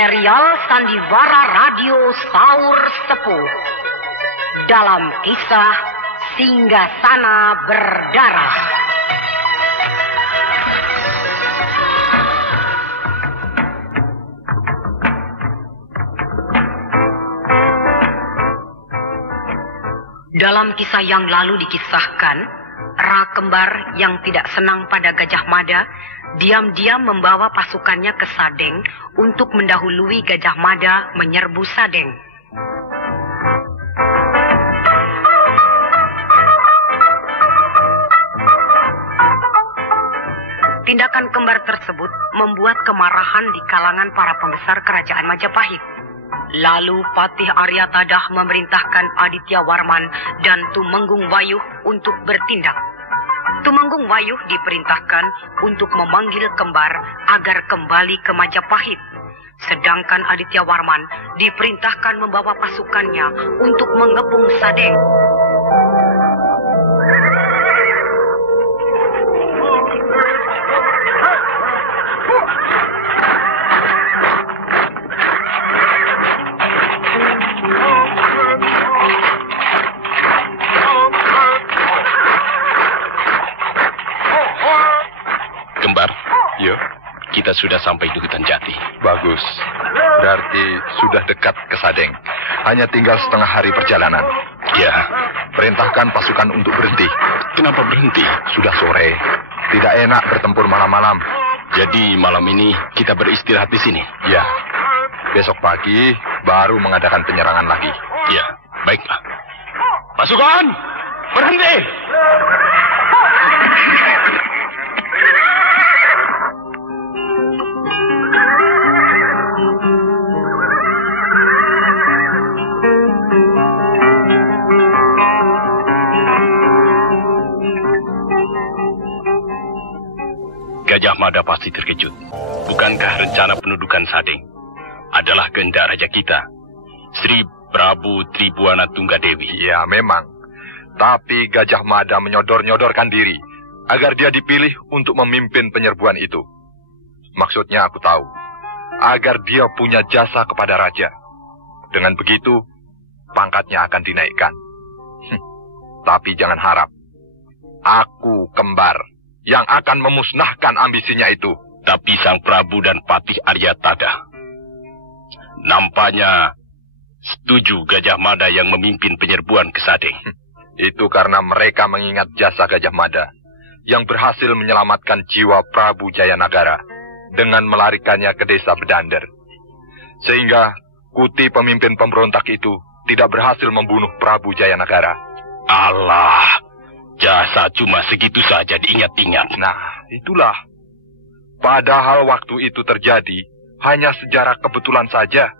Serial Sandiwara Radio Saur Sepuh dalam kisah Singgasana Berdarah. Dalam kisah yang lalu dikisahkan, Ra Kembar yang tidak senang pada Gajah Mada diam-diam membawa pasukannya ke Sadeng untuk mendahului Gajah Mada menyerbu Sadeng. Tindakan kembar tersebut membuat kemarahan di kalangan para pembesar kerajaan Majapahit. Lalu Patih Aryatadah memerintahkan Aditya Warman dan Tumenggung Wayuh untuk bertindak. Tumenggung Wayuh diperintahkan untuk memanggil kembar agar kembali ke Majapahit. Sedangkan Aditya Warman diperintahkan membawa pasukannya untuk mengepung Sadeng. Kita sudah sampai di hutan jati. Bagus. Berarti sudah dekat ke Sadeng. Hanya tinggal setengah hari perjalanan. Ya. Perintahkan pasukan untuk berhenti. Kenapa berhenti? Sudah sore. Tidak enak bertempur malam-malam. Jadi malam ini kita beristirahat di sini? Ya. Besok pagi baru mengadakan penyerangan lagi. Ya, baiklah. Pasukan, berhenti! Gajah Mada pasti terkejut. Bukankah rencana pendudukan Sadeng adalah kehendak raja kita, Sri Prabu Tribuana Tunggadewi? Ya, memang. Tapi Gajah Mada menyodor-nyodorkan diri agar dia dipilih untuk memimpin penyerbuan itu. Maksudnya aku tahu, agar dia punya jasa kepada raja. Dengan begitu, pangkatnya akan dinaikkan. Tapi jangan harap, aku Kembar yang akan memusnahkan ambisinya itu. Tapi Sang Prabu dan Patih Aryatadah nampaknya setuju Gajah Mada yang memimpin penyerbuan ke Sadeng. Itu karena mereka mengingat jasa Gajah Mada yang berhasil menyelamatkan jiwa Prabu Jayanagara dengan melarikannya ke desa Bedander. Sehingga Kuti pemimpin pemberontak itu tidak berhasil membunuh Prabu Jayanagara. Allah, jasa cuma segitu saja diingat-ingat. Nah, itulah. Padahal waktu itu terjadi hanya sejarah kebetulan saja.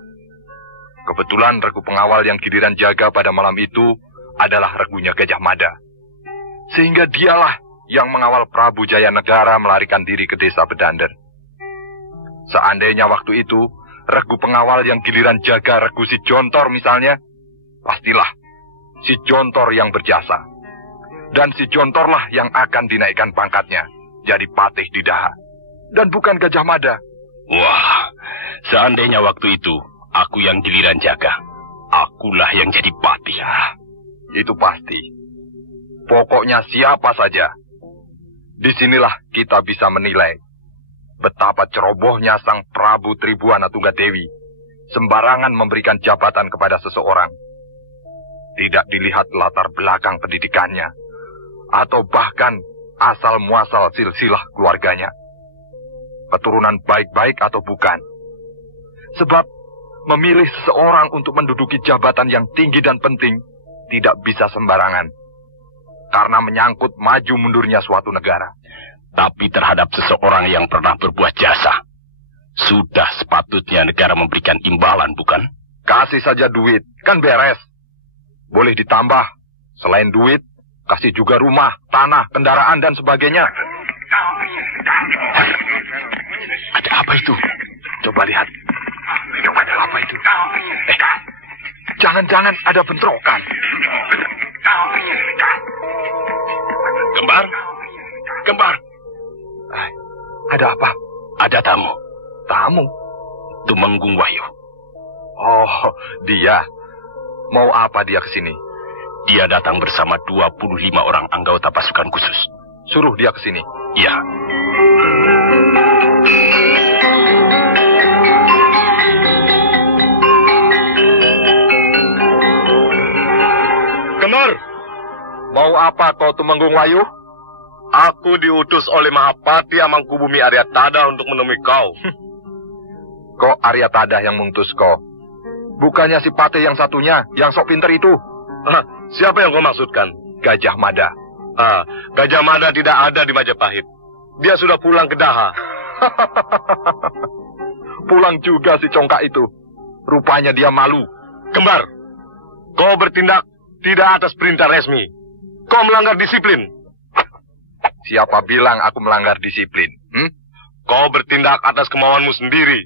Kebetulan regu pengawal yang giliran jaga pada malam itu adalah regunya Gajah Mada. Sehingga dialah yang mengawal Prabu Jayanegara melarikan diri ke desa Bedander. Seandainya waktu itu regu pengawal yang giliran jaga regu si Jontor misalnya, pastilah si Jontor yang berjasa. Dan si Jontorlah yang akan dinaikkan pangkatnya jadi patih di Daha. Dan bukan Gajah Mada. Wah, seandainya waktu itu aku yang giliran jaga, akulah yang jadi patih. Ya, itu pasti. Pokoknya siapa saja. Disinilah kita bisa menilai betapa cerobohnya Sang Prabu Tribuana Tunggadewi sembarangan memberikan jabatan kepada seseorang. Tidak dilihat latar belakang pendidikannya, atau bahkan asal-muasal silsilah keluarganya. Keturunan baik-baik atau bukan. Sebab memilih seseorang untuk menduduki jabatan yang tinggi dan penting tidak bisa sembarangan. Karena menyangkut maju mundurnya suatu negara. Tapi terhadap seseorang yang pernah berbuat jasa, sudah sepatutnya negara memberikan imbalan, bukan? Kasih saja duit, kan beres. Boleh ditambah, selain duit, kasih juga rumah, tanah, kendaraan, dan sebagainya. Ada apa itu? Coba lihat. Ada apa itu? Jangan-jangan ada bentrokan. Kembar? Kembar? Ada apa? Ada tamu. Tamu? Tumenggung Wahyu. Oh, dia. Mau apa dia ke sini? Dia datang bersama 25 orang anggota pasukan khusus. Suruh dia ke sini. Iya. Kembar, mau apa kau Tumenggung Wahyu? Aku diutus oleh Mahapati Amangkubumi Aryatada untuk menemui kau. Kok Aryatada yang mengutus kau? Bukannya si Patih yang satunya, yang sok pinter itu? Siapa yang kau maksudkan? Gajah Mada. Gajah Mada tidak ada di Majapahit. Dia sudah pulang ke Daha. Pulang juga si congkak itu. Rupanya dia malu. Kembar, kau bertindak tidak atas perintah resmi. Kau melanggar disiplin. Siapa bilang aku melanggar disiplin? Kau bertindak atas kemauanmu sendiri.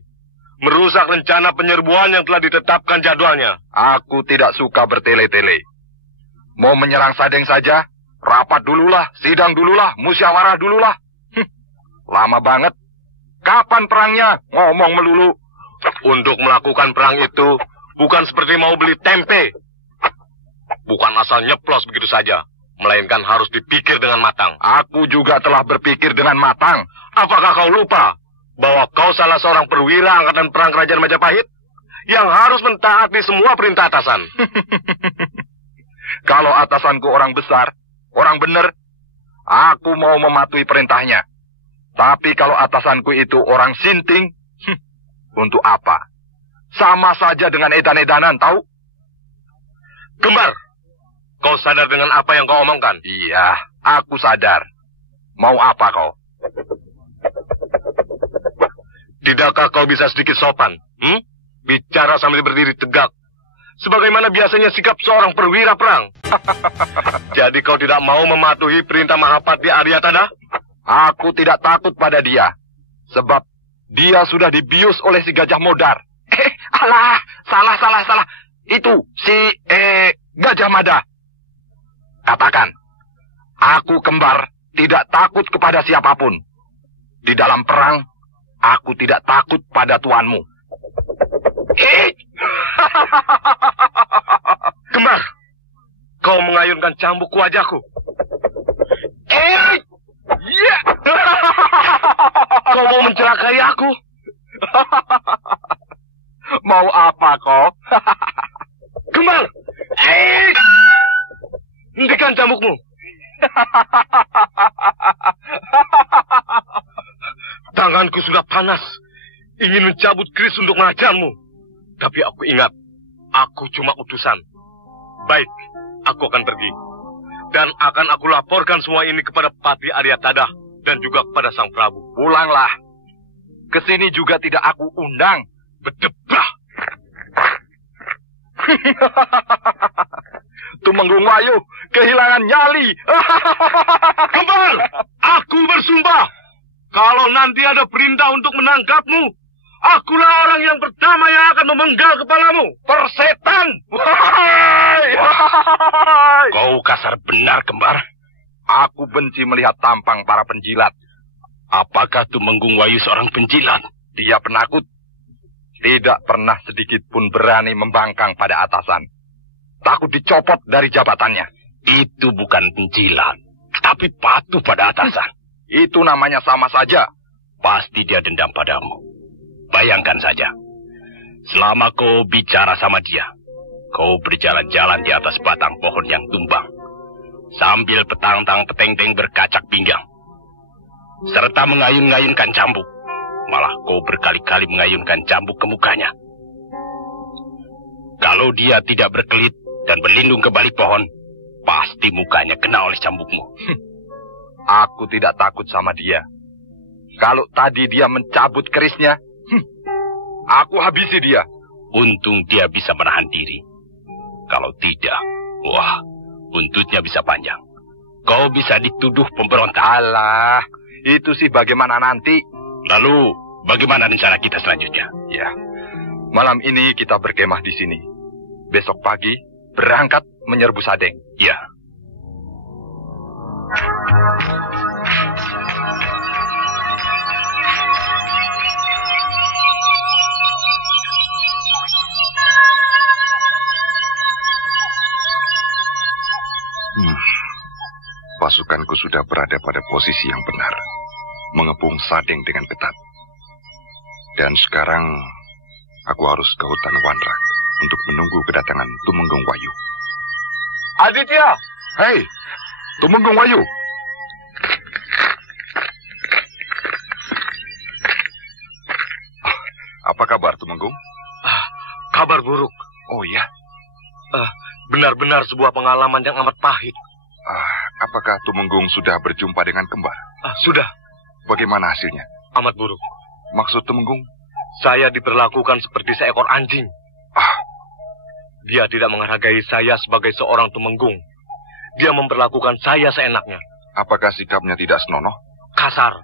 Merusak rencana penyerbuan yang telah ditetapkan jadwalnya. Aku tidak suka bertele-tele. Mau menyerang Sadeng saja? Rapat dululah, sidang dululah, musyawarah dululah. Lama banget. Kapan perangnya? Ngomong melulu. Untuk melakukan perang itu, bukan seperti mau beli tempe. Bukan asal nyeplos begitu saja. Melainkan harus dipikir dengan matang. Aku juga telah berpikir dengan matang. Apakah kau lupa bahwa kau salah seorang perwira angkatan perang kerajaan Majapahit yang harus mentaati semua perintah atasan? Kalau atasanku orang besar, orang benar, aku mau mematuhi perintahnya. Tapi kalau atasanku itu orang sinting, untuk apa? Sama saja dengan edan-edanan, tahu? Kembar, kau sadar dengan apa yang kau omongkan? Iya, aku sadar. Mau apa kau? Tidakkah kau bisa sedikit sopan? Bicara sambil berdiri tegak. Sebagaimana biasanya sikap seorang perwira perang. Jadi kau tidak mau mematuhi perintah Mahapati Aryatada? Aku tidak takut pada dia. Sebab dia sudah dibius oleh si Gajah Modar. Alah, salah. Itu si Gajah Mada. Katakan, aku Kembar tidak takut kepada siapapun. Di dalam perang, aku tidak takut pada tuanmu. Kembar, kau mengayunkan cambuk ke wajahku. Kau mau mencelakai aku? Mau apa kau? Kembar, hentikan cambukmu. Tanganku sudah panas, ingin mencabut keris untuk mengajarmu. Tapi aku ingat, aku cuma utusan. Baik, aku akan pergi. Dan akan aku laporkan semua ini kepada Patih Aryatada dan juga kepada Sang Prabu. Pulanglah. Kesini juga tidak aku undang. Berdebah. Tumenggung Wahyu kehilangan nyali. Kembar, aku bersumpah. Kalau nanti ada perintah untuk menangkapmu, akulah orang yang pertama yang akan memenggal kepalamu. Persetan. Kau kasar benar, Kembar. Aku benci melihat tampang para penjilat. Apakah Tumenggung Wahyu seorang penjilat? Dia penakut. Tidak pernah sedikit pun berani membangkang pada atasan. Takut dicopot dari jabatannya. Itu bukan penjilat, tapi patuh pada atasan. Itu namanya sama saja. Pasti dia dendam padamu. Bayangkan saja. Selama kau bicara sama dia, kau berjalan-jalan di atas batang pohon yang tumbang. Sambil petang-tang peteng-teng berkacak pinggang. Serta mengayun-ngayunkan cambuk. Malah kau berkali-kali mengayunkan cambuk ke mukanya. Kalau dia tidak berkelit dan berlindung ke balik pohon, pasti mukanya kena oleh cambukmu. Aku tidak takut sama dia. Kalau tadi dia mencabut kerisnya, aku habisi dia. Untung dia bisa menahan diri. Kalau tidak, wah, buntutnya bisa panjang. Kau bisa dituduh pemberontak. Alah, itu sih bagaimana nanti. Lalu, bagaimana rencana kita selanjutnya? Ya, malam ini kita berkemah di sini. Besok pagi, berangkat menyerbu Sadeng. Ya. aku sudah berada pada posisi yang benar, mengepung Sadeng dengan ketat. Dan sekarang aku harus ke hutan Wanrak untuk menunggu kedatangan Tumenggung Wayu. Aditya! Hei, Tumenggung Wayu! Apa kabar, Tumenggung? Kabar buruk. Oh ya? Benar-benar sebuah pengalaman yang amat pahit. Apakah Tumenggung sudah berjumpa dengan kembar? Sudah. Bagaimana hasilnya? Amat buruk. Maksud Tumenggung? Saya diperlakukan seperti seekor anjing. Dia tidak menghargai saya sebagai seorang Tumenggung. Dia memperlakukan saya seenaknya. Apakah sikapnya tidak senonoh? Kasar.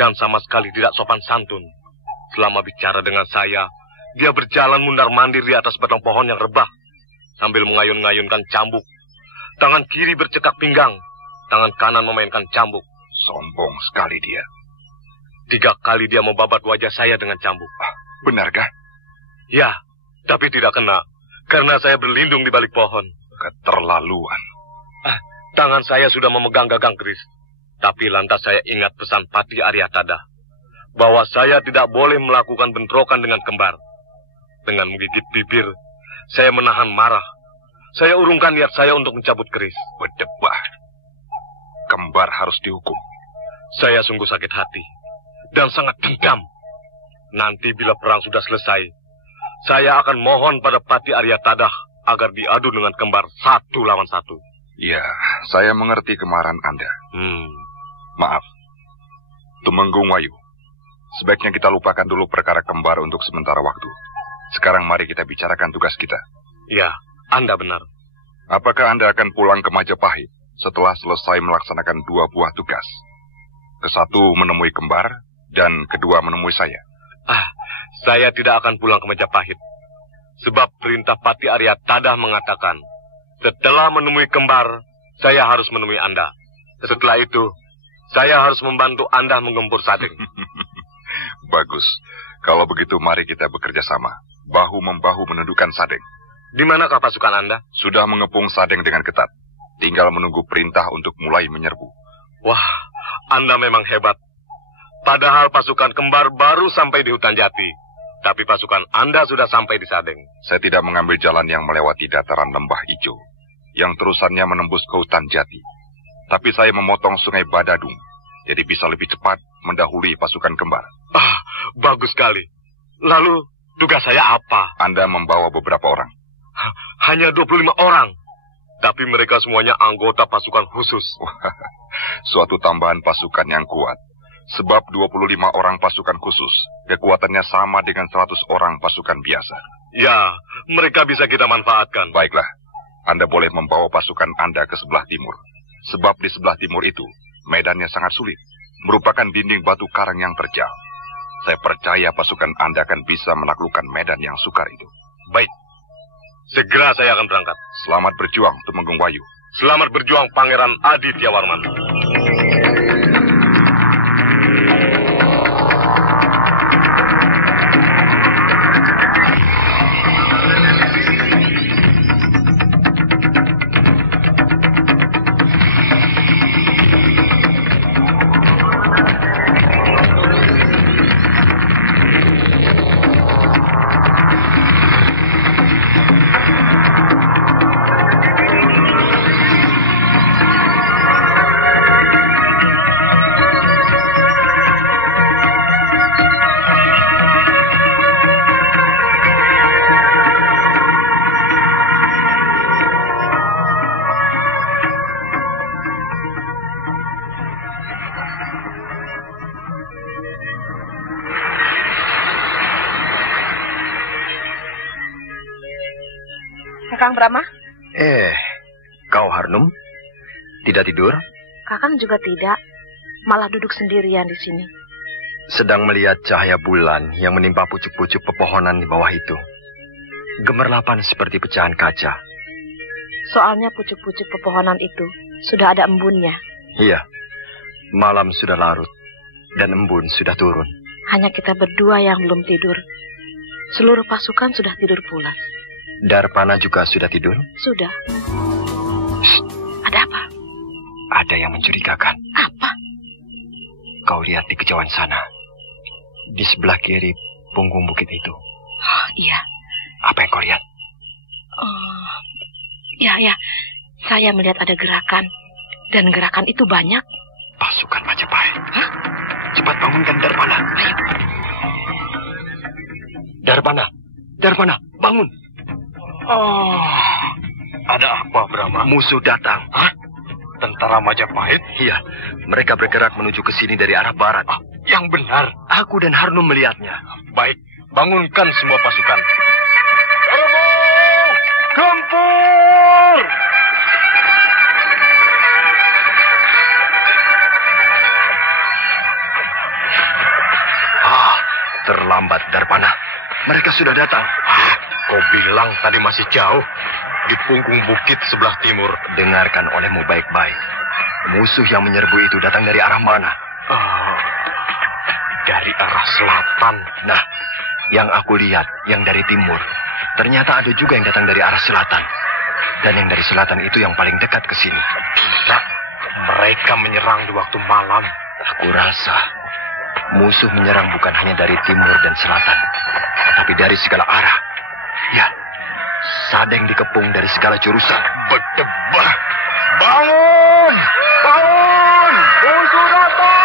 Dan sama sekali tidak sopan santun. Selama bicara dengan saya, dia berjalan mundar-mandir di atas batang pohon yang rebah, sambil mengayun-ngayunkan cambuk. Tangan kiri bercekak pinggang, tangan kanan memainkan cambuk. Sombong sekali dia. 3 kali dia membabat wajah saya dengan cambuk. Benarkah? Ya, tapi tidak kena, karena saya berlindung di balik pohon. Keterlaluan. Tangan saya sudah memegang gagang keris, tapi lantas saya ingat pesan Patih Aryatada, bahwa saya tidak boleh melakukan bentrokan dengan kembar. Dengan menggigit bibir, saya menahan marah. Saya urungkan niat saya untuk mencabut keris. Berdebah. Kembar harus dihukum. Saya sungguh sakit hati dan sangat dendam. Nanti bila perang sudah selesai, saya akan mohon pada Patih Aryatada agar diadu dengan kembar 1 lawan 1. Ya, saya mengerti kemarahan Anda. Maaf, Tumenggung Wayu. Sebaiknya kita lupakan dulu perkara kembar untuk sementara waktu. Sekarang mari kita bicarakan tugas kita. Ya, Anda benar. Apakah Anda akan pulang ke Majapahit setelah selesai melaksanakan 2 buah tugas? Ke-1 menemui kembar, dan kedua menemui saya. Saya tidak akan pulang ke Majapahit. Sebab perintah Patih Aryatada mengatakan, setelah menemui kembar, saya harus menemui Anda. Setelah itu, saya harus membantu Anda menggempur Sadeng. Bagus. Kalau begitu mari kita bekerja sama. Bahu-membahu menundukkan Sadeng. Di manakah pasukan Anda? Sudah mengepung Sadeng dengan ketat. Tinggal menunggu perintah untuk mulai menyerbu. Wah, Anda memang hebat. Padahal pasukan kembar baru sampai di hutan Jati. Tapi pasukan Anda sudah sampai di Sadeng. Saya tidak mengambil jalan yang melewati dataran lembah ijo, yang terusannya menembus ke hutan Jati. Tapi saya memotong sungai Badadung, jadi bisa lebih cepat mendahului pasukan kembar. Bagus sekali. Lalu, tugas saya apa? Anda membawa beberapa orang. Hanya 25 orang. Tapi mereka semuanya anggota pasukan khusus. Suatu tambahan pasukan yang kuat. Sebab 25 orang pasukan khusus, kekuatannya sama dengan 100 orang pasukan biasa. Ya, mereka bisa kita manfaatkan. Baiklah, Anda boleh membawa pasukan Anda ke sebelah timur. Sebab di sebelah timur itu, medannya sangat sulit. Merupakan dinding batu karang yang terjal. Saya percaya pasukan Anda akan bisa menaklukkan medan yang sukar itu. Baik, segera saya akan berangkat. Selamat berjuang, Tumenggung Wayu. Selamat berjuang, Pangeran Aditya Warman. Kakang Brahma? Kau Harnum? Tidak tidur? Kakang juga tidak, malah duduk sendirian di sini. Sedang melihat cahaya bulan yang menimpa pucuk-pucuk pepohonan di bawah itu. Gemerlapan seperti pecahan kaca. Soalnya pucuk-pucuk pepohonan itu sudah ada embunnya. Iya, malam sudah larut dan embun sudah turun. Hanya kita berdua yang belum tidur. Seluruh pasukan sudah tidur pulas. Darpana juga sudah tidur? Sudah. Shh, ada apa? Ada yang mencurigakan. Apa? Kau lihat di kejauhan sana. Di sebelah kiri punggung bukit itu. Oh, iya. Apa yang kau lihat? Oh, ya. Saya melihat ada gerakan. Dan gerakan itu banyak. Pasukan Majapahit. Hah? Cepat bangunkan Darbana. Ayo. Darbana, bangun. Oh, ada apa, Brahma? Musuh datang. Hah? Tentara Majapahit? Iya, mereka bergerak menuju ke sini dari arah barat. Yang benar. Aku dan Harnum melihatnya. Baik, bangunkan semua pasukan. Gempur! Terlambat, Darbana. Mereka sudah datang. Kau bilang tadi masih jauh. Di punggung bukit sebelah timur. Dengarkan olehmu baik-baik. Musuh yang menyerbu itu datang dari arah mana? Dari arah selatan. Nah, yang aku lihat, yang dari timur. Ternyata ada juga yang datang dari arah selatan. Dan yang dari selatan itu yang paling dekat ke sini. Tidak. Mereka menyerang di waktu malam. Aku rasa musuh menyerang bukan hanya dari timur dan selatan, tapi dari segala arah. Ya, Sadeng dikepung dari segala jurusan. Berdebah. Bangun! Bangun! Musuh datang!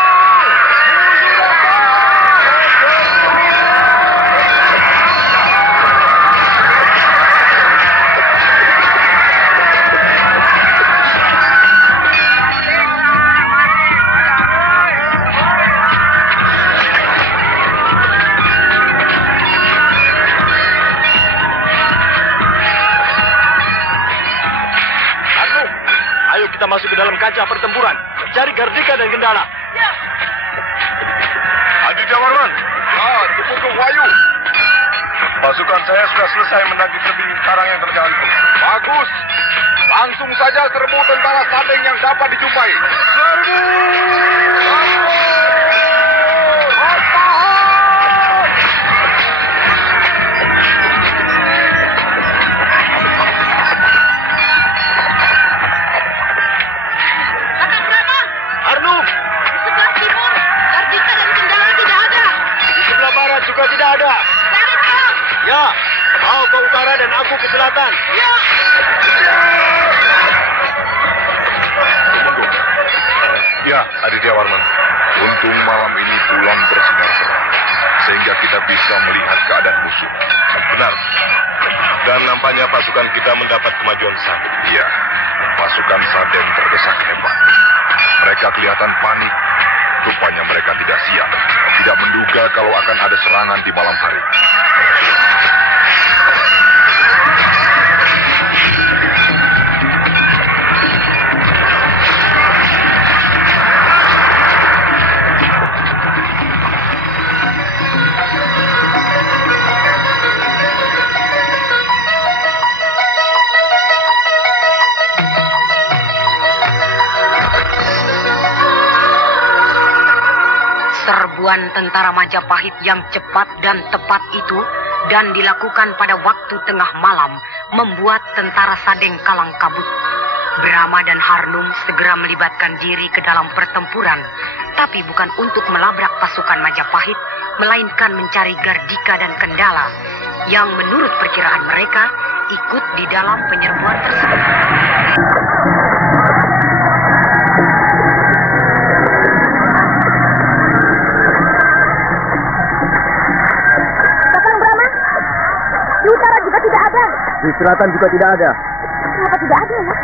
Masuk ke dalam kancah pertempuran. Cari Gardika dan Gendala. Ya. Aditya Warman. Ya, di punggung Wayu. Pasukan saya sudah selesai menagih tebing karang yang terjal itu. Bagus. Langsung saja serbu tentara Sadeng yang dapat dijumpai. Serbu! Juga tidak ada. Ya, kau ke utara dan aku ke selatan. Ya. Tumenggung. Ya, Aditya Warman. Untung malam ini bulan bersinar terang, sehingga kita bisa melihat keadaan musuh. Benar. Dan nampaknya pasukan kita mendapat kemajuan besar. Iya, pasukan Sadeng terdesak hebat. Mereka kelihatan panik. Rupanya mereka tidak siap. Tidak menduga kalau akan ada serangan di malam hari. Serbuan tentara Majapahit yang cepat dan tepat itu dan dilakukan pada waktu tengah malam membuat tentara Sadeng kalang kabut. Brahma dan Harnum segera melibatkan diri ke dalam pertempuran, tapi bukan untuk melabrak pasukan Majapahit, melainkan mencari Gardika dan Kendala yang menurut perkiraan mereka ikut di dalam penyerbuan tersebut. Di selatan juga tidak ada. Kenapa tidak ada, ya?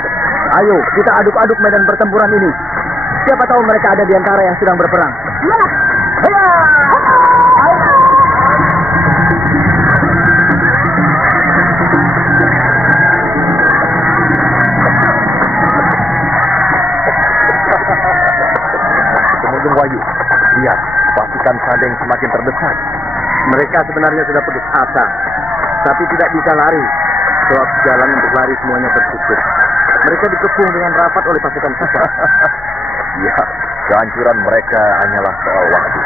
Ayo, kita aduk-aduk medan pertempuran ini. Siapa tahu mereka ada di antara yang sedang berperang. Ya. Tumenggung Wayu, lihat, pasukan Sadeng semakin terdesak. Mereka sebenarnya sudah putus asa, tapi tidak bisa lari. Sebab jalan untuk lari semuanya tertutup. Mereka dikepung dengan rapat oleh pasukan kita. Ya, kehancuran mereka hanyalah soal waktu.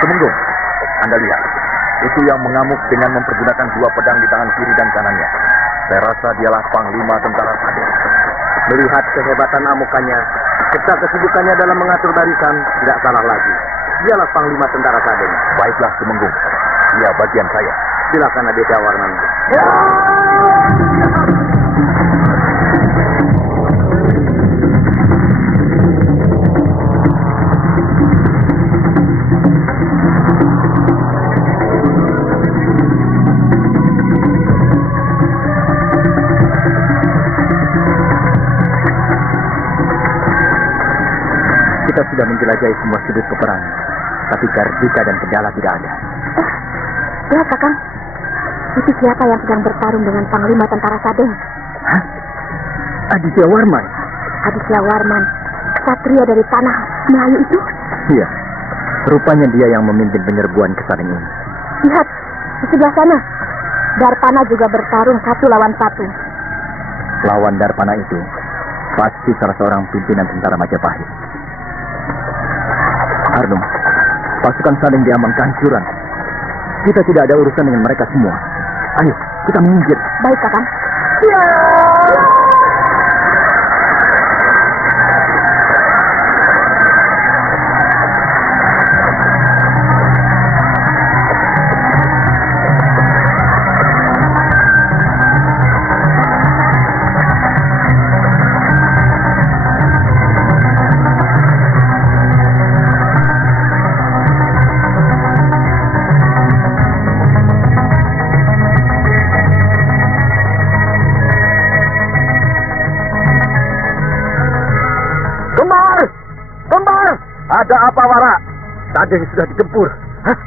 Tumenggung, Anda lihat. Itu yang mengamuk dengan mempergunakan dua pedang di tangan kiri dan kanannya. Saya rasa dialah panglima tentara Sadeng. Melihat kehebatan amukannya, serta kesibukannya dalam mengatur barisan, tidak salah lagi. Dialah Panglima Tentara Sadeng. Baiklah, Tumenggung. Dia bagian saya. Silakan Aditya Warman. Kita sudah menjelajahi semua sudut peperangan, tapi Gardika dan Kendala tidak ada. Ya, Kakang. Itu siapa yang sedang bertarung dengan Panglima Tentara Sadeng? Hah? Aditya Warman? Aditya Warman, ksatria dari tanah Melayu itu? Iya, rupanya dia yang memimpin penyerbuan ke Sadeng ini. Lihat, di sebelah sana. Darpana juga bertarung 1 lawan 1. Lawan Darpana itu pasti salah seorang pimpinan tentara Majapahit. Arnum, pasukan Sadeng diambang kehancuran. Kita tidak ada urusan dengan mereka semua. Ayo, kita menyingkir. Baik, Kakang. Ada apa, Wara? Sadeng sudah digempur. Hah?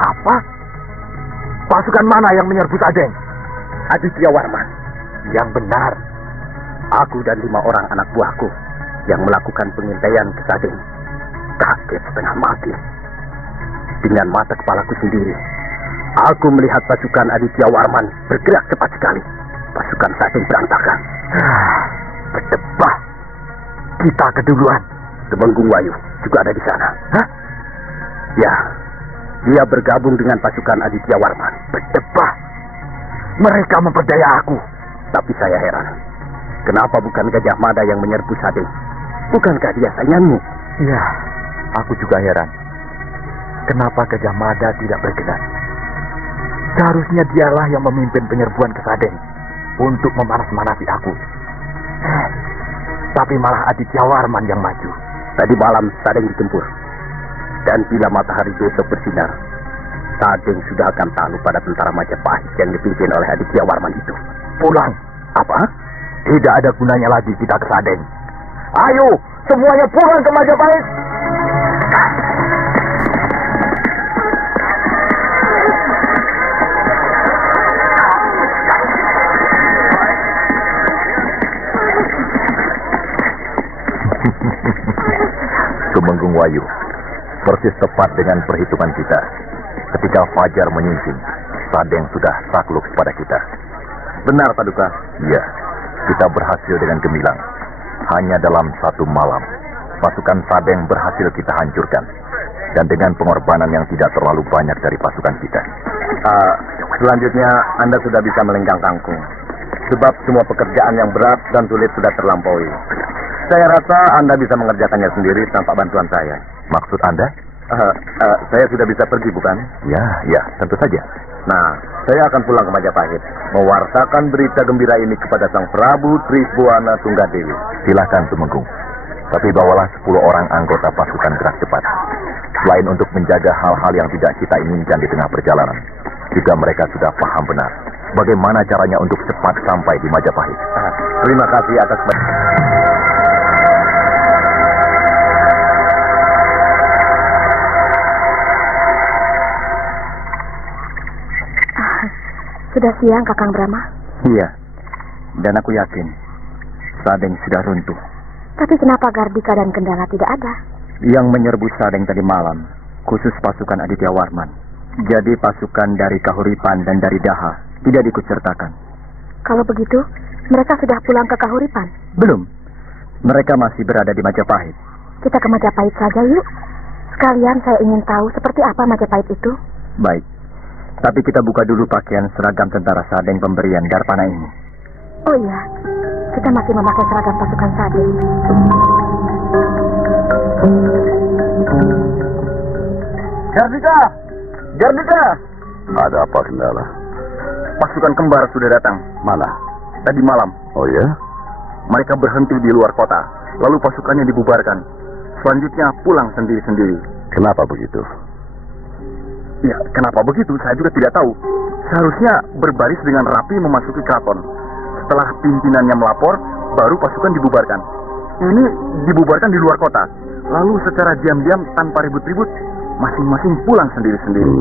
Apa? Pasukan mana yang menyerbu Sadeng? Aditya Warman. Yang benar. Aku dan 5 orang anak buahku yang melakukan pengintaian ke Sadeng. Kaget setengah mati. Dengan mata kepalaku sendiri, aku melihat pasukan Aditya Warman bergerak cepat sekali. Pasukan Sadeng berantakan. Berdebah. Kita keduluan. Tumenggung Wayu juga ada di sana. Hah? Ya, dia bergabung dengan pasukan Aditya Warman. Berdebah. Mereka memperdaya aku. Tapi saya heran. Kenapa bukan Gajah Mada yang menyerbu Sadeng? Bukankah dia sainganmu? Ya, aku juga heran. Kenapa Gajah Mada tidak bergerak? Seharusnya dialah yang memimpin penyerbuan ke Sadeng untuk memanas-manasi aku. Tapi malah Aditya Warman yang maju. Tadi malam Sadeng digempur. Dan bila matahari besok bersinar, Sadeng sudah akan tunduk pada tentara Majapahit yang dipimpin oleh Aditya Warman itu. Pulang. Apa? Tidak ada gunanya lagi kita ke Sadeng. Ayo, semuanya pulang ke Majapahit. Tumenggung Wayu, persis tepat dengan perhitungan kita. Ketika fajar menyingsing, Sadeng sudah takluk kepada kita. Benar, Paduka. Iya, kita berhasil dengan gemilang. Hanya dalam 1 malam, pasukan Sadeng berhasil kita hancurkan. Dan dengan pengorbanan yang tidak terlalu banyak dari pasukan kita. Selanjutnya, Anda sudah bisa melenggang kangkung. Sebab semua pekerjaan yang berat dan sulit sudah terlampaui. Saya rasa Anda bisa mengerjakannya sendiri tanpa bantuan saya. Maksud Anda? Saya sudah bisa pergi, bukan? Ya, tentu saja. Nah, saya akan pulang ke Majapahit, mewartakan berita gembira ini kepada Sang Prabu Trisbuwana Tunggadewi. Silakan, Tumenggung. Tapi bawalah 10 orang anggota pasukan gerak cepat. Selain untuk menjaga hal-hal yang tidak kita inginkan di tengah perjalanan, juga mereka sudah paham benar bagaimana caranya untuk cepat sampai di Majapahit. Terima kasih atas... Sudah siang, Kakang Brahma? Iya, dan aku yakin Sadeng sudah runtuh. Tapi kenapa Gardika dan Kendala tidak ada? Yang menyerbu Sadeng tadi malam, khusus pasukan Aditya Warman. Jadi pasukan dari Kahuripan dan dari Daha tidak diikutsertakan. Kalau begitu, mereka sudah pulang ke Kahuripan? Belum, mereka masih berada di Majapahit. Kita ke Majapahit saja yuk. Sekalian saya ingin tahu seperti apa Majapahit itu. Baik. Tapi kita buka dulu pakaian seragam tentara Sadeng pemberian Darpana ini. Oh iya, kita masih memakai seragam pasukan Sadeng. Gardika! Gardika! Ada apa kendala? Pasukan kembar sudah datang. Mana? Tadi malam. Oh ya? Mereka berhenti di luar kota. Lalu pasukannya dibubarkan. Selanjutnya pulang sendiri-sendiri. Kenapa begitu? Ya, kenapa begitu? Saya juga tidak tahu. Seharusnya berbaris dengan rapi memasuki keraton. Setelah pimpinannya melapor, baru pasukan dibubarkan. Ini dibubarkan di luar kota. Lalu secara diam-diam tanpa ribut-ribut, masing-masing pulang sendiri-sendiri.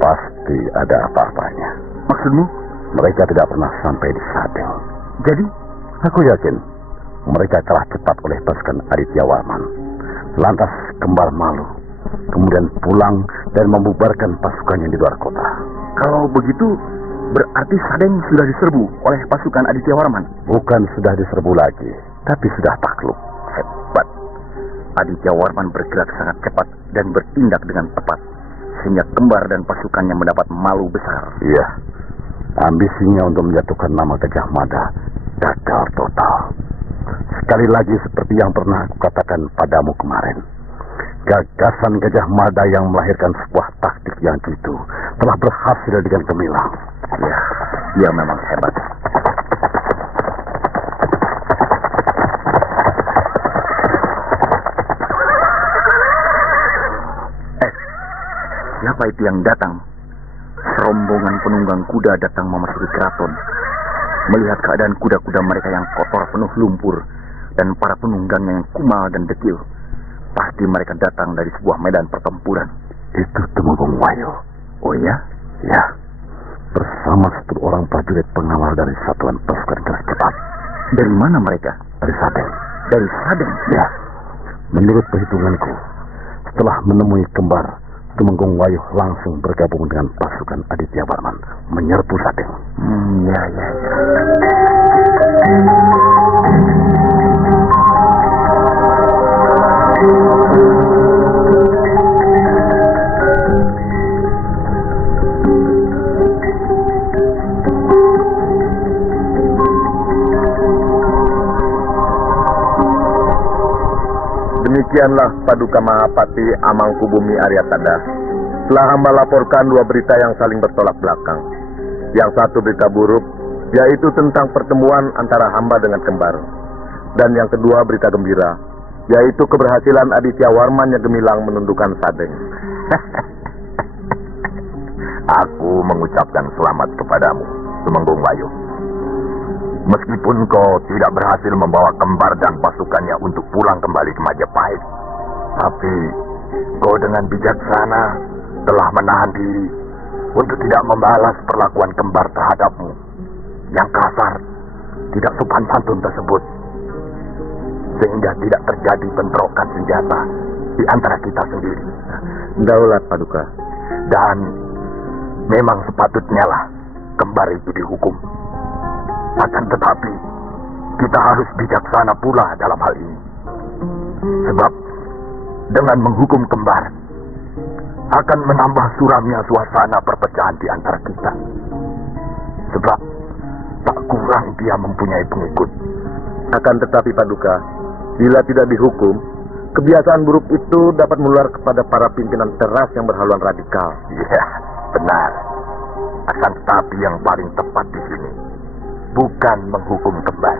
Pasti ada apa-apanya. Maksudmu? Mereka tidak pernah sampai di Sadeng. Jadi? Aku yakin mereka kalah cepat oleh pasukan Aditya Warman. Lantas kembar malu, kemudian pulang dan membubarkan pasukannya di luar kota. Kalau begitu, berarti Sadeng sudah diserbu oleh pasukan Aditya Warman. Bukan sudah diserbu lagi, tapi sudah takluk. Hebat. Aditya Warman bergerak sangat cepat dan bertindak dengan tepat, sehingga kembar dan pasukannya mendapat malu besar. Iya, ambisinya untuk menjatuhkan nama Gajah Mada gagal total. Sekali lagi seperti yang pernah aku katakan padamu kemarin, gagasan Gajah Mada yang melahirkan sebuah taktik yang jitu telah berhasil dengan gemilang. Ya, dia memang hebat. Siapa itu yang datang? Serombongan penunggang kuda datang memasuki keraton. Melihat keadaan kuda-kuda mereka yang kotor penuh lumpur dan para penunggangnya yang kumal dan dekil, pasti mereka datang dari sebuah medan pertempuran. Itu Tumenggung Wayo. Oh ya? Ya, bersama 10 orang prajurit pengawal dari satuan pasukan keras cepat. Dari mana mereka? Dari Sadeng. Dari Sadeng? Ya, menurut perhitunganku, setelah menemui kembar, Tumenggung Wayo langsung bergabung dengan pasukan Aditya Warman, menyerbu Sadeng. Ya. Demikianlah Paduka Mahapati Amangkubumi Aryatada. Telah hamba laporkan 2 berita yang saling bertolak belakang. Yang satu berita buruk, yaitu tentang pertemuan antara hamba dengan kembar. Dan yang kedua berita gembira, yaitu keberhasilan Aditya Warman yang gemilang menundukkan Sadeng. Aku mengucapkan selamat kepadamu, Tumenggung Wayo. Meskipun kau tidak berhasil membawa kembar dan pasukannya untuk pulang kembali ke Majapahit, tapi kau dengan bijaksana telah menahan diri untuk tidak membalas perlakuan kembar terhadapmu yang kasar, tidak sopan santun tersebut, sehingga tidak terjadi bentrokan senjata di antara kita sendiri. Daulat Paduka. Dan memang sepatutnya lah kembar itu dihukum. Akan tetapi kita harus bijaksana pula dalam hal ini. Sebab dengan menghukum kembar akan menambah suramnya suasana perpecahan di antara kita. Sebab tak kurang dia mempunyai pengikut. Akan tetapi Paduka, bila tidak dihukum, kebiasaan buruk itu dapat menular kepada para pimpinan teras yang berhaluan radikal. Ya, benar. Akan tetapi yang paling tepat di sini bukan menghukum kembar,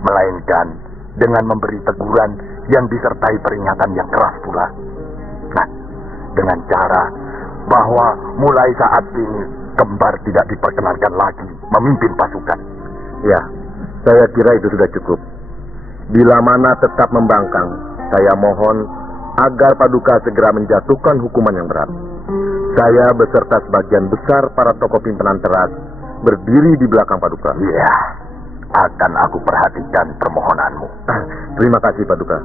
melainkan dengan memberi teguran yang disertai peringatan yang keras pula. Nah, dengan cara bahwa mulai saat ini kembar tidak diperkenankan lagi memimpin pasukan. Ya, saya kira itu sudah cukup. Bila mana tetap membangkang, saya mohon agar Paduka segera menjatuhkan hukuman yang berat. Saya beserta sebagian besar para tokoh pimpinan teras berdiri di belakang Paduka. Iya, akan aku perhatikan permohonanmu. Terima kasih Paduka.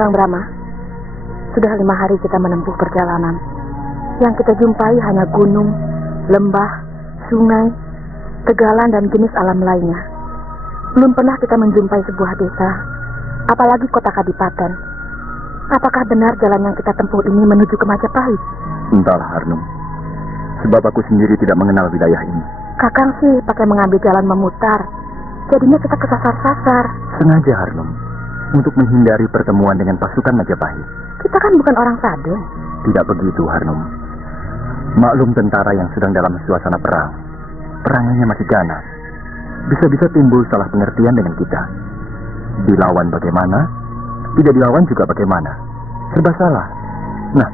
Kakang Brahma, Sudah 5 hari kita menempuh perjalanan. Yang kita jumpai hanya gunung, lembah, sungai, tegalan, dan jenis alam lainnya. Belum pernah kita menjumpai sebuah desa, apalagi kota kadipaten. Apakah benar jalan yang kita tempuh ini menuju ke Majapahit? Entahlah, Harnum. Sebab aku sendiri tidak mengenal wilayah ini. Kakang sih pakai mengambil jalan memutar. Jadinya kita kesasar-sasar. Sengaja, Harnum. Untuk menghindari pertemuan dengan pasukan Majapahit. Kita kan bukan orang Sadeng. Tidak begitu, Harnum. Maklum tentara yang sedang dalam suasana perang. Perangannya masih ganas. Bisa-bisa timbul salah pengertian dengan kita. Dilawan bagaimana? Tidak dilawan juga bagaimana? Serba salah. Nah,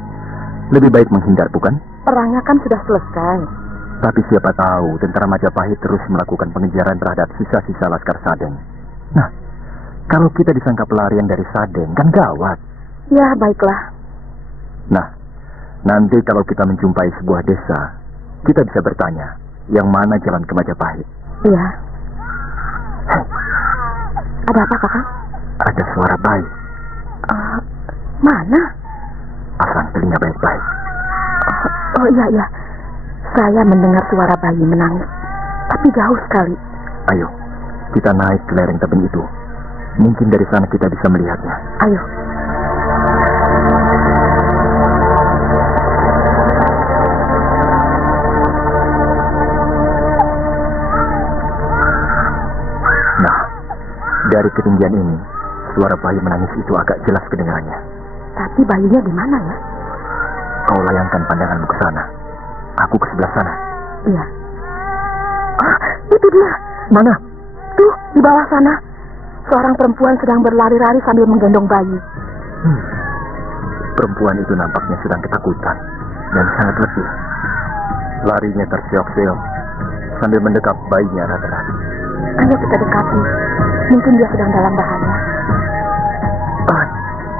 lebih baik menghindar, bukan? Perangnya kan sudah selesai. Tapi siapa tahu tentara Majapahit terus melakukan pengejaran terhadap sisa-sisa Laskar Sadeng. Nah, kalau kita disangka pelarian dari Sadeng, kan gawat. Ya, baiklah. Nah, nanti kalau kita menjumpai sebuah desa, kita bisa bertanya, yang mana jalan ke Majapahit? Iya. Ada apa, Kakak? Ada suara bayi. Mana? Pasang telinga baik-baik. Oh iya. Saya mendengar suara bayi menangis. Tapi jauh sekali. Ayo, kita naik ke lereng tebing itu. Mungkin dari sana kita bisa melihatnya. Ayo. Nah, dari ketinggian ini, suara bayi menangis itu agak jelas kedengarannya. Tapi bayinya di mana ya? Kau layangkan pandanganmu ke sana. Aku ke sebelah sana. Iya. Itu dia. Mana? Tuh, di bawah sana. Seorang perempuan sedang berlari-lari sambil menggendong bayi. Perempuan itu nampaknya sedang ketakutan dan sangat letih. Larinya terseok-seok sambil mendekap bayinya erat-erat. Ayo kita dekati. Mungkin dia sedang dalam bahaya.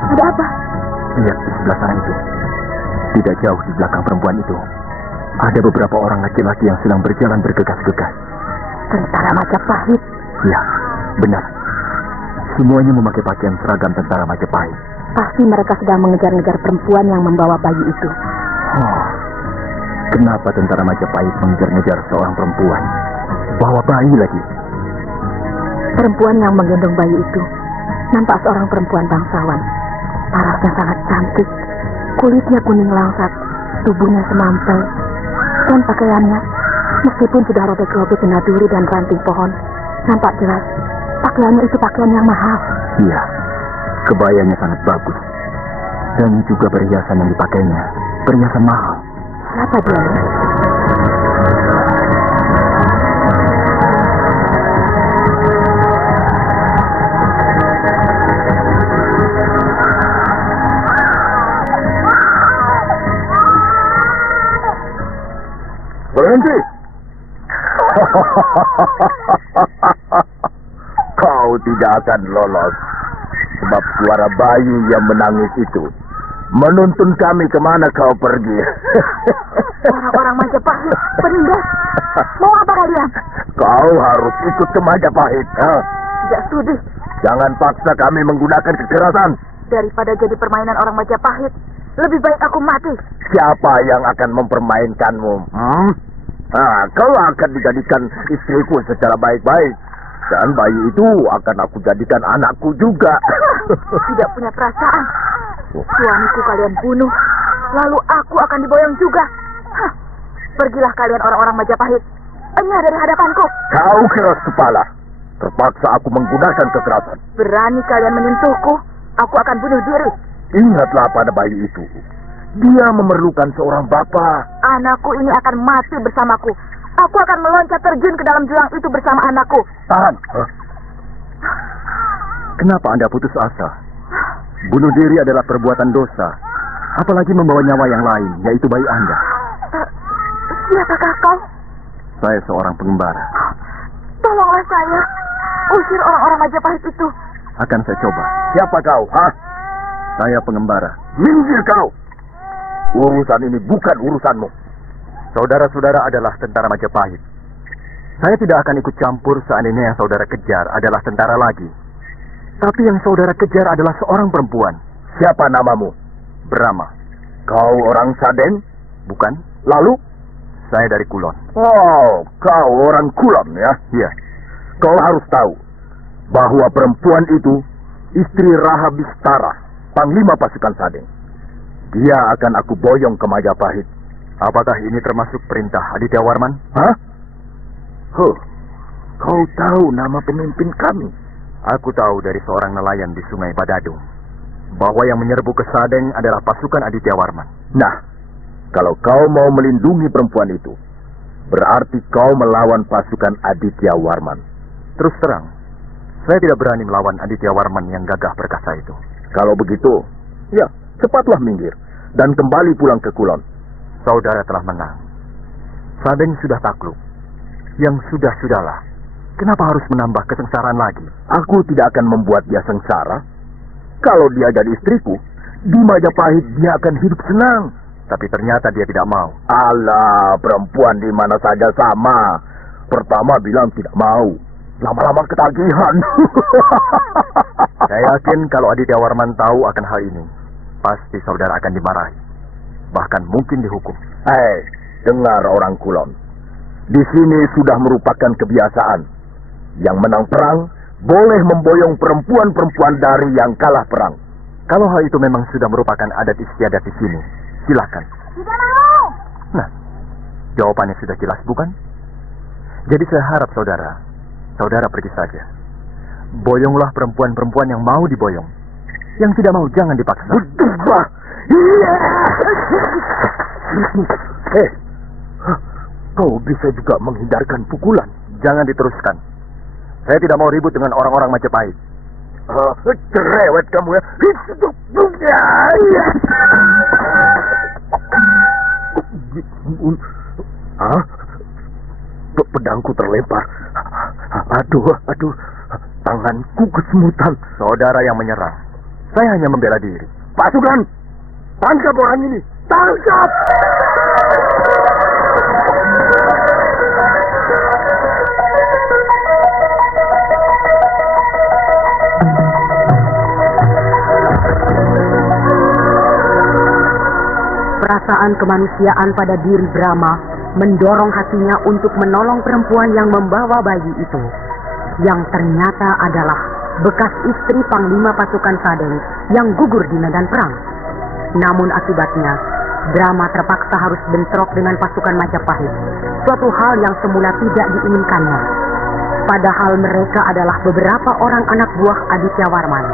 Ada apa? Lihat di sebelah sana itu. Tidak jauh di belakang perempuan itu, ada beberapa orang laki-laki yang sedang berjalan bergegas-gegas. Tentara Majapahit? Ya, benar. Semuanya memakai pakaian seragam tentara Majapahit. Pasti mereka sedang mengejar-ngejar perempuan yang membawa bayi itu. Oh, kenapa tentara Majapahit mengejar-ngejar seorang perempuan? Bawa bayi lagi. Perempuan yang menggendong bayi itu nampak seorang perempuan bangsawan. Parasnya sangat cantik. Kulitnya kuning langsat, tubuhnya semampai, dan pakaiannya, meskipun sudah robek-robek kena duri dan ranting pohon, nampak jelas pakaiannya itu pakaian yang mahal. Iya, kebayanya sangat bagus, dan juga perhiasan yang dipakainya, perhiasan mahal. Siapa dia? Berhenti! Kau tidak akan lolos. Sebab suara bayi yang menangis itu menuntun kami kemana kau pergi. Orang-orang Majapahit, penindas. Mau apa kalian? Kau harus ikut ke Majapahit. Tidak sudi. Jangan paksa kami menggunakan kekerasan. Daripada jadi permainan orang Majapahit, lebih baik aku mati. Siapa yang akan mempermainkanmu? Kau akan dijadikan istriku secara baik-baik. Dan bayi itu akan aku jadikan anakku juga. Tidak punya perasaan. Suamiku kalian bunuh, lalu aku akan diboyong juga. Pergilah kalian orang-orang Majapahit. Enyah dari hadapanku. Kau keras kepala. Terpaksa aku menggunakan kekerasan. Berani kalian menyentuhku, aku akan bunuh diri. Ingatlah pada bayi itu. Dia memerlukan seorang bapak. Anakku ini akan mati bersamaku. Aku akan meloncat terjun ke dalam jurang itu bersama anakku. Tahan. Kenapa Anda putus asa? Bunuh diri adalah perbuatan dosa. Apalagi membawa nyawa yang lain, yaitu bayi Anda. Siapakah kau? Saya seorang pengembara. Tolonglah saya. Usir orang-orang Majapahit itu. Akan saya coba. Siapa kau? Saya pengembara. Minggir kau. Urusan ini bukan urusanmu. Saudara-saudara adalah tentara Majapahit. Saya tidak akan ikut campur seandainya yang saudara kejar adalah tentara lagi. Tapi yang saudara kejar adalah seorang perempuan. Siapa namamu? Brahma. Kau orang Sadeng? Bukan. Lalu? Saya dari Kulon. Oh, kau orang Kulon ya? Iya. Kau harus tahu bahwa perempuan itu istri Raha Bistara, panglima pasukan Sadeng. Dia akan aku boyong ke Majapahit. Apakah ini termasuk perintah Aditya Warman? Hah? Kau tahu nama pemimpin kami? Aku tahu dari seorang nelayan di Sungai Badadung bahwa yang menyerbu ke Sadeng adalah pasukan Aditya Warman. Nah, kalau kau mau melindungi perempuan itu, berarti kau melawan pasukan Aditya Warman. Terus terang, saya tidak berani melawan Aditya Warman yang gagah perkasa itu. Kalau begitu, ya, cepatlah minggir dan kembali pulang ke Kulon. Saudara telah menang. Sadeng sudah takluk. Yang sudah-sudahlah. Kenapa harus menambah kesengsaraan lagi? Aku tidak akan membuat dia sengsara. Kalau dia jadi istriku, di Majapahit dia akan hidup senang. Tapi ternyata dia tidak mau. Alah, perempuan di mana saja sama. Pertama bilang tidak mau, lama-lama ketagihan. Saya yakin kalau Aditya Warman tahu akan hal ini, pasti saudara akan dimarahi. Bahkan mungkin dihukum. Dengar orang Kulon. Di sini sudah merupakan kebiasaan. Yang menang perang boleh memboyong perempuan-perempuan dari yang kalah perang. Kalau hal itu memang sudah merupakan adat istiadat di sini, silakan. Tidak mau. Nah, jawabannya sudah jelas, bukan? Jadi saya harap saudara pergi saja. Boyonglah perempuan-perempuan yang mau diboyong. Yang tidak mau jangan dipaksa. Kau bisa juga menghindarkan pukulan. Jangan diteruskan. Saya tidak mau ribut dengan orang-orang Majapahit. Cerewet kamu ya. Pedangku terlempar. Aduh. Tanganku kesemutan. Saudara yang menyerang. Saya hanya membela diri. Pasukan, tangkap orang ini. Tangkap! Perasaan kemanusiaan pada diri Brahma mendorong hatinya untuk menolong perempuan yang membawa bayi itu, yang ternyata adalah bekas istri panglima pasukan Sadeng yang gugur di medan perang. Namun akibatnya, Brahma terpaksa harus bentrok dengan pasukan Majapahit, suatu hal yang semula tidak diinginkannya. Padahal mereka adalah beberapa orang anak buah Aditya Warman.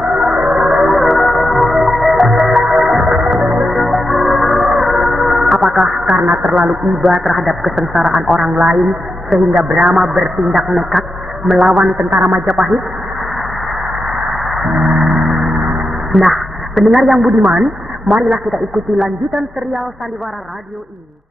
Apakah karena terlalu iba terhadap kesengsaraan orang lain sehingga Brahma bertindak nekat melawan tentara Majapahit? Nah, pendengar yang budiman, marilah kita ikuti lanjutan serial Sandiwara Radio ini.